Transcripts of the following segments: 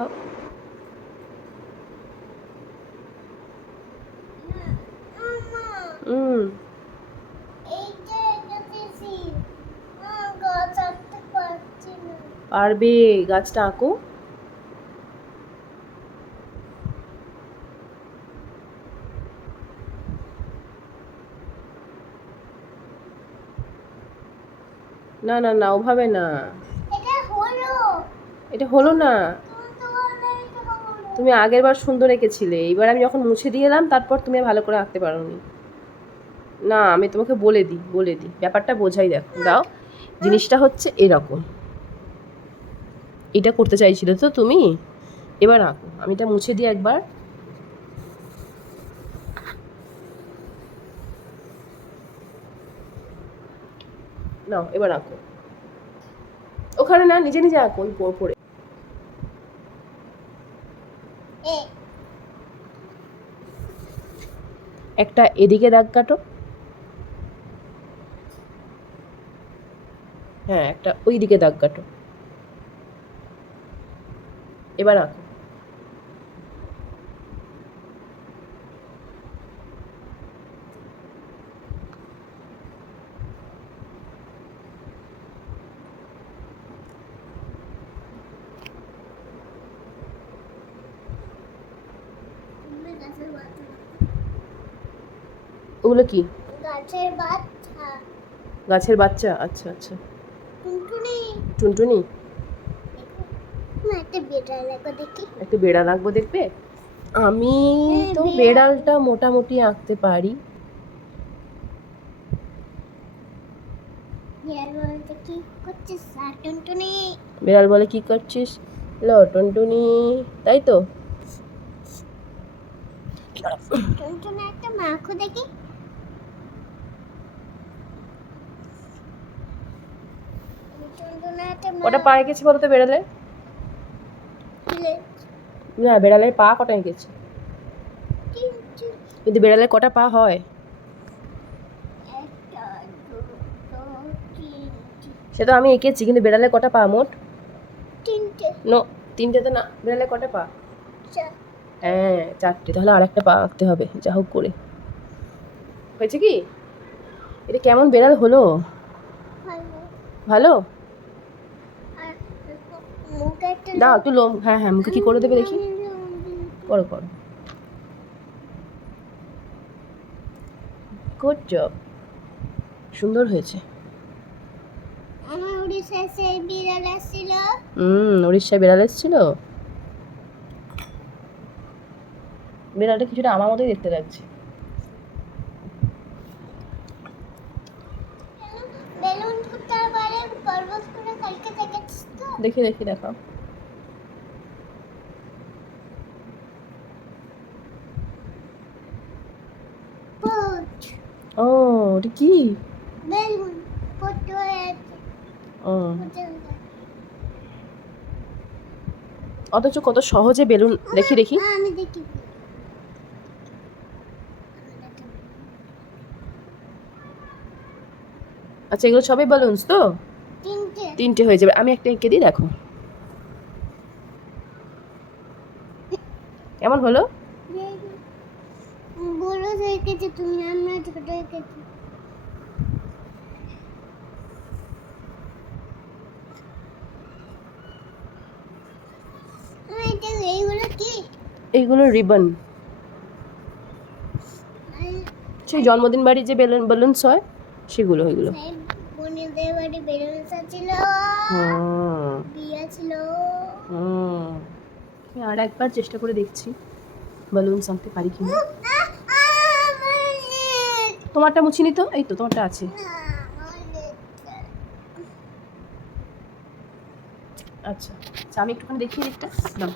দেখাও। পারবে, গাছটা আঁকো। না না না, ওভাবে না, এটা হলো না। তুমি আগের বার সুন্দর এঁকেছিলে, এইবার আমি যখন মুছে দিয়ে এলাম তারপর তুমি ভালো করে আঁকতে পারোনি। না, আমি তোমাকে বলে দিই ব্যাপারটা বোঝাই। দেখো দাও, জিনিসটা হচ্ছে এরকম, এটা করতে চাইছিলে তো তুমি, এবার আঁকো। আমি এটা মুছে দিই একবার। নাও এবার আঁকো, ওখানে না, নিজে নিজে আঁকো, ওই পড়ে। একটা এদিকে দাগ কাটো, হ্যাঁ একটা ওই দিকে দাগ কাটো, এবার আঁকো। ওগুলো কি? গাছের বাচ্চা, আচ্ছা আচ্ছা। টুনটুনি, একটা বেড়াল আঁকবো, দেখবে? আমি তো বেড়ালটা মোটামুটি আঁকতে পারি। বেড়াল বলে কি করছিস, লো টুনটুনি, তাই তো। একটা মাখো দেখি। কটা পা এঁকেছি বলো তো বেড়ালে? না, বেড়ালের পা কটা এঁকেছি? কিন্তু বেড়ালের কটা পা হয়? সেটা আমি এঁকেছি, কিন্তু বেড়ালের কটা পা মোট? নো, তিনটে তো না, বেড়ালের কটা পা? হ্যাঁ, চারটে। তাহলে আর একটা পা আঁকতে হবে, যা হোক করে। হয়েছে কি? এটা কেমন বেড়াল হলো? ভালো। দাও একটু লোম, হ্যাঁ হ্যাঁ, মুখে কি করে দেবে দেখি, করো করো। গুড জব, সুন্দর হয়েছে। উড়িষ্যায় বিড়াল এসেছিল। বিড়ালটা কিছুটা আমার মতোই দেখতে লাগছে। দেখি দেখি, দেখাও। ও, এটা কি? ও, অথচ কত সহজে বেলুন, দেখি দেখি। আচ্ছা, এগুলো সবই বেলুনস তো? তিনটে হয়ে যাবে। আমি একটা এঁকে দিই, দেখো কেমন হলো। বড় হয়ে গেছে, তুমি আমরা ছোট হয়ে গেছি। এইগুলো কি? এইগুলো রিবন, সেই জন্মদিন বাড়ি যে বেলুনস হয় সেগুলো, এগুলো। বোনেদের বাড়ি বেলুনস ছিল, বিয়ে ছিল। আমি আর একবার চেষ্টা করে দেখছি বেলুনস আনতে পারি কিনা। তোমারটা মুছিনি তো, এই তো তোমারটা আছে। আচ্ছা আচ্ছা, আমি একটুখানি দেখিয়ে দিকটা দাও।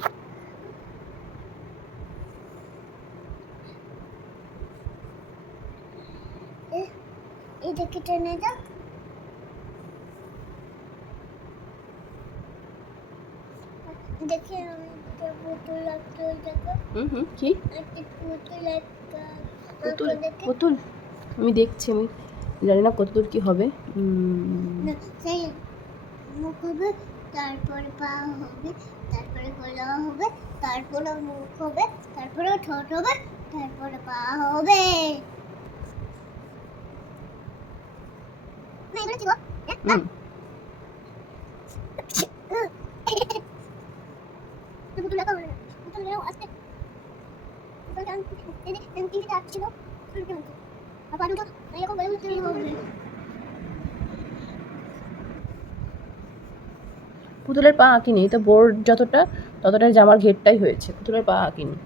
এটা কি টেনে দাও। দেখি আমি একটা পুতুল লাগতে, ওই দেখো। কি একটা পুতুল, একটা পুতুল? পুতুল আমি দেখছি, আমি জানি না কতদূর কি হবে। না সেই মুখ হবে, তারপরে পা হবে, তারপরে গলা হবে, তারপরে মুখ হবে, তারপরে ঠোঁট হবে, তারপরে পা হবে। না এগুলো কি গো? হুম। পুতুল লাগা হলো না, পুতুল লাগাও আস্তে। পুতুল টান টিভিতে আসছিল, আর পা দুটো এরকম বেলুন তৈরি হবে। পুতুলের পা আঁকিনি, তো বোর্ড যতটা ততটার জামার ঘেরটাই হয়েছে, পুতুলের পা আঁকিনি।